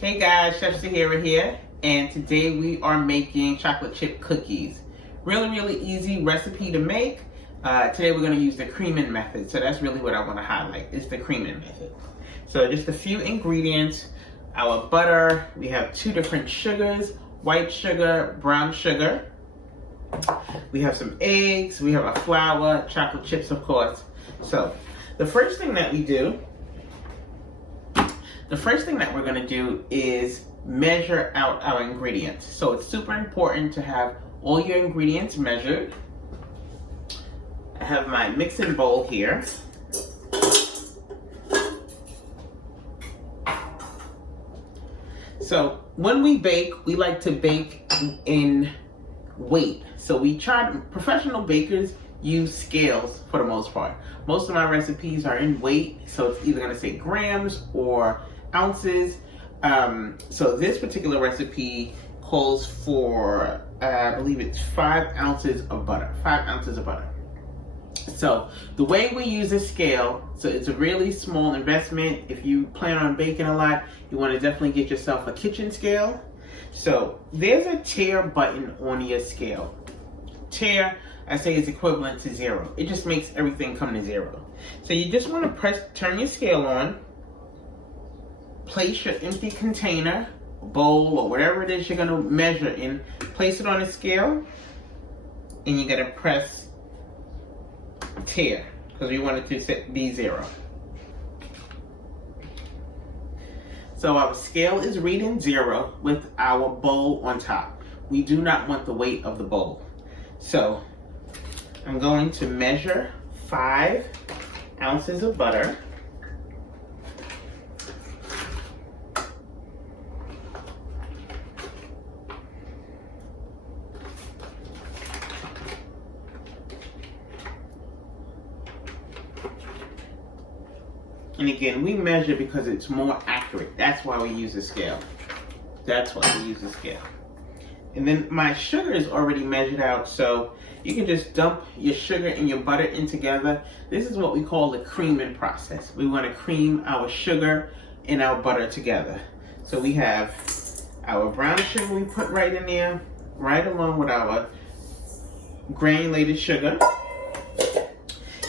Hey guys, Chef Sahira here, and today we are making chocolate chip cookies. Really easy recipe to make. Today we're going to use the creaming method, so that's really what I want to highlight, is the creaming method. So just a few ingredients. Our butter, we have 2 different sugars, white sugar, brown sugar. We have some eggs, we have a flour, chocolate chips of course. So the first thing that we're going to do is measure out our ingredients. So it's super important to have all your ingredients measured. I have my mixing bowl here. So when we bake, we like to bake in weight. So professional bakers use scales for the most part. Most of my recipes are in weight, so it's either going to say grams or ounces. So this particular recipe calls for, I believe it's 5 ounces of butter. 5 ounces of butter. So the way we use a scale, so it's a really small investment. If you plan on baking a lot, you want to definitely get yourself a kitchen scale. So there's a tare button on your scale. Tare, I say, is equivalent to 0. It just makes everything come to 0. So you just want to turn your scale on, place your empty container, bowl, or whatever it is you're going to measure in, place it on the scale, and you're going to press tare, because we want it to be 0. So our scale is reading 0 with our bowl on top. We do not want the weight of the bowl. So I'm going to measure 5 ounces of butter. And again, we measure because it's more accurate. That's why we use a scale. And then my sugar is already measured out, so you can just dump your sugar and your butter in together. This is what we call the creaming process. We want to cream our sugar and our butter together. So we have our brown sugar we put right in there, right along with our granulated sugar.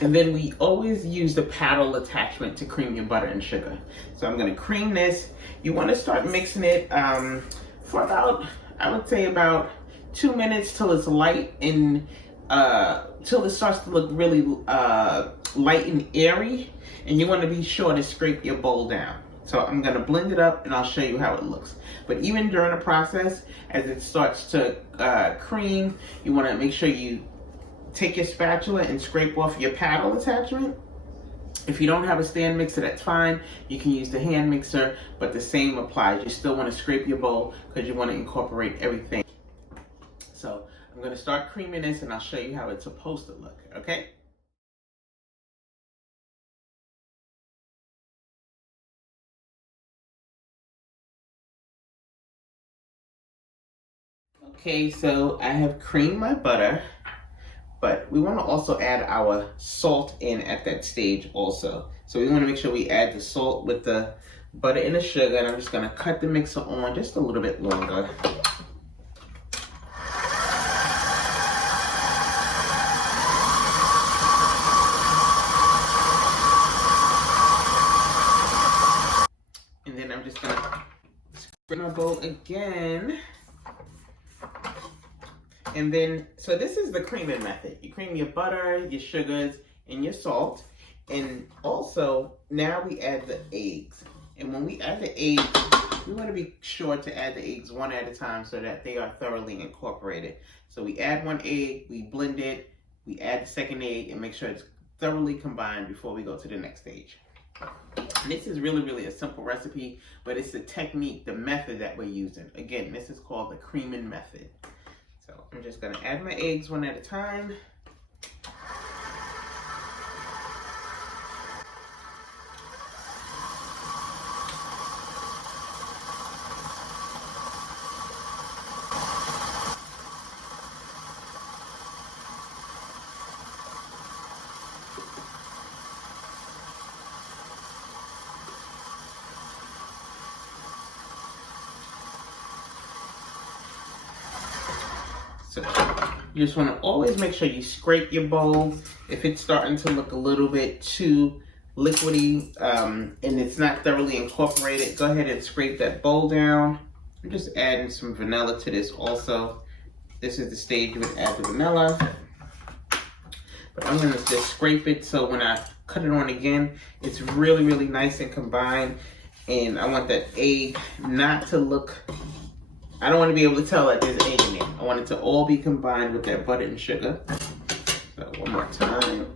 And then we always use the paddle attachment to cream your butter and sugar. So I'm going to cream this. You want to start mixing it for about, I would say about 2 minutes till it's light and till it starts to look really light and airy. And you want to be sure to scrape your bowl down. So I'm going to blend it up and I'll show you how it looks. But even during the process, as it starts to cream, you want to make sure you take your spatula and scrape off your paddle attachment. If you don't have a stand mixer, that's fine. You can use the hand mixer, but the same applies. You still want to scrape your bowl because you want to incorporate everything. So I'm going to start creaming this and I'll show you how it's supposed to look, okay? Okay, so I have creamed my butter. But we want to also add our salt in at that stage also. So we want to make sure we add the salt with the butter and the sugar. And I'm just going to cut the mixer on just a little bit longer. And then I'm just going to spin my bowl again. And then, so this is the creaming method. You cream your butter, your sugars, and your salt. And also, now we add the eggs. And when we add the eggs, we want to be sure to add the eggs one at a time so that they are thoroughly incorporated. So we add 1 egg, we blend it, we add the second egg, and make sure it's thoroughly combined before we go to the next stage. And this is really a simple recipe, but it's the technique, the method that we're using. Again, this is called the creaming method. So I'm just going to add my eggs one at a time. So you just want to always make sure you scrape your bowl. If it's starting to look a little bit too liquidy and it's not thoroughly incorporated, go ahead and scrape that bowl down. I'm just adding some vanilla to this also. This is the stage you would add the vanilla. But I'm gonna just scrape it so when I cut it on again, it's really, really nice and combined. And I want that egg not to look, I don't want to be able to tell that there's egg in it. I want it to all be combined with that butter and sugar. So one more time.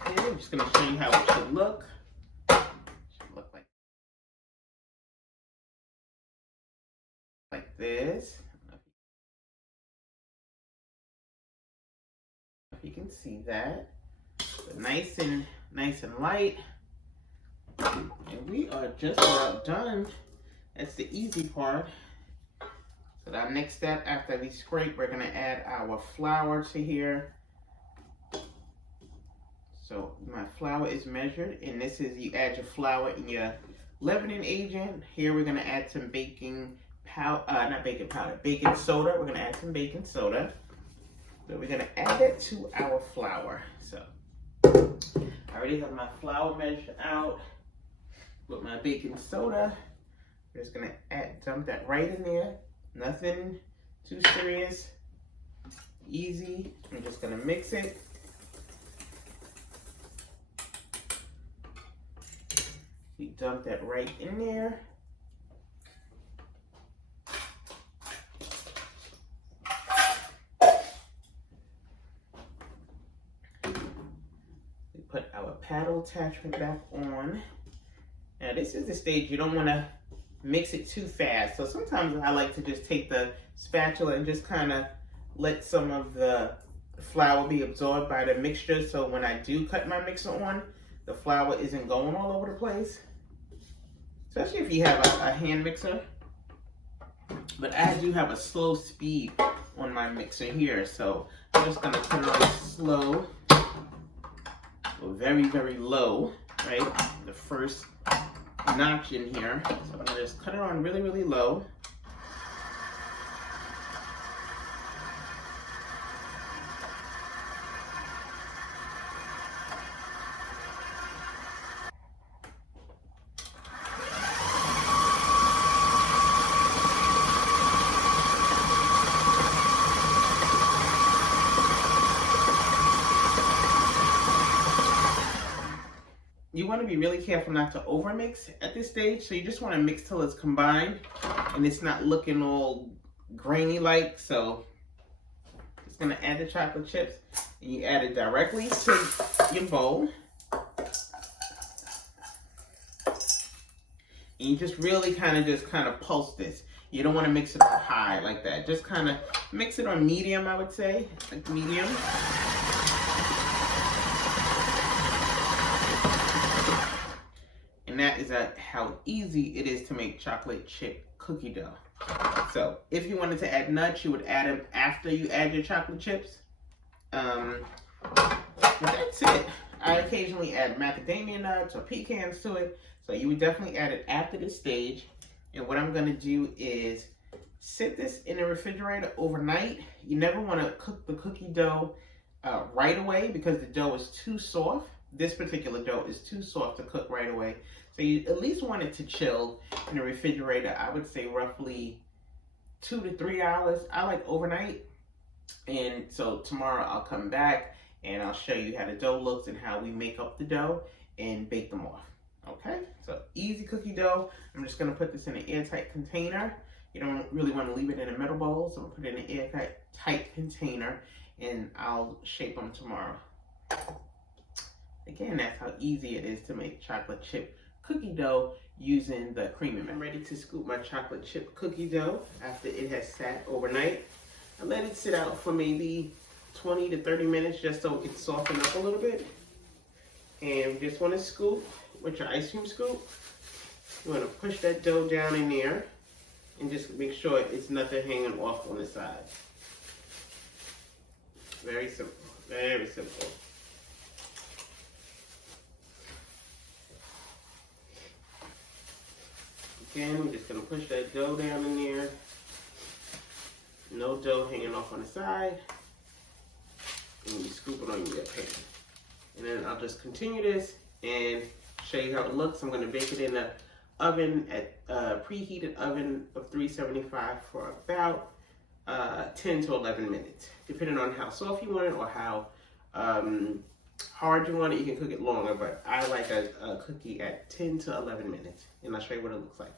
Okay, I'm just gonna show you how it should look. Like this. If you can see that, but nice and light, and we are just about done. That's the easy part. So our next step after we scrape, we're gonna add our flour to here. So my flour is measured, and this is, you add your flour in your leavening agent. Here we're gonna add some baking soda. We're gonna add some baking soda. So we're gonna add that to our flour. So I already have my flour measured out with my baking soda. I'm just gonna dump that right in there. Nothing too serious, easy. I'm just gonna mix it. We dump that right in there. We put our paddle attachment back on. Now this is the stage you don't want to mix it too fast. So sometimes I like to just take the spatula and just kind of let some of the flour be absorbed by the mixture. So when I do cut my mixer on, the flour isn't going all over the place. Especially if you have a hand mixer. But I do have a slow speed on my mixer here. So I'm just gonna put it on slow, or very, very low, right? The first notch in here. So I'm gonna just cut it on really, really low. You want to be really careful not to overmix at this stage. So you just want to mix till it's combined and it's not looking all grainy like. So just gonna add the chocolate chips and you add it directly to your bowl. And you just really kind of pulse this. You don't want to mix it on high like that. Just kind of mix it on medium, I would say, like medium. And that is how easy it is to make chocolate chip cookie dough. So if you wanted to add nuts, you would add them after you add your chocolate chips. But that's it. I occasionally add macadamia nuts or pecans to it. So you would definitely add it after this stage. And what I'm gonna do is sit this in the refrigerator overnight. You never wanna cook the cookie dough right away because the dough is too soft. This particular dough is too soft to cook right away. So you at least want it to chill in the refrigerator, I would say roughly 2 to 3 hours. I like overnight. And so tomorrow I'll come back and I'll show you how the dough looks and how we make up the dough and bake them off. Okay, so easy cookie dough. I'm just gonna put this in an airtight container. You don't really want to leave it in a metal bowl, so I'll put it in an airtight container and I'll shape them tomorrow. Again, that's how easy it is to make chocolate chip cookie dough using the cream. I'm ready to scoop my chocolate chip cookie dough after it has sat overnight. I let it sit out for maybe 20 to 30 minutes just so it can soften up a little bit. And you just want to scoop with your ice cream scoop. You want to push that dough down in there. And just make sure it's nothing hanging off on the side. Very simple, very simple. Again, we're just gonna push that dough down in there. No dough hanging off on the side. And you scoop it on your pan. And then I'll just continue this and show you how it looks. I'm gonna bake it in the oven at preheated oven of 375 for about 10 to 11 minutes, depending on how soft you want it or how hard you want it. You can cook it longer, but I like a cookie at 10 to 11 minutes, and I'll show you what it looks like.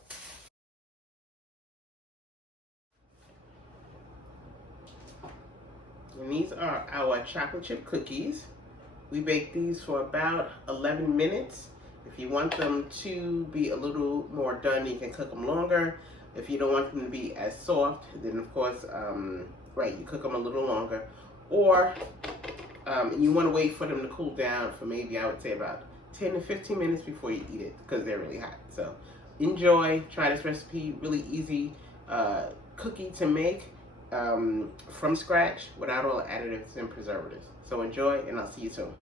And these are our chocolate chip cookies. We bake these for about 11 minutes. If you want them to be a little more done, you can cook them longer. If you don't want them to be as soft, then of course, right, you cook them a little longer. Or you want to wait for them to cool down for maybe, I would say, about 10 to 15 minutes before you eat it, because they're really hot. So enjoy, try this recipe, really easy cookie to make from scratch without all the additives and preservatives. So enjoy, and I'll see you soon.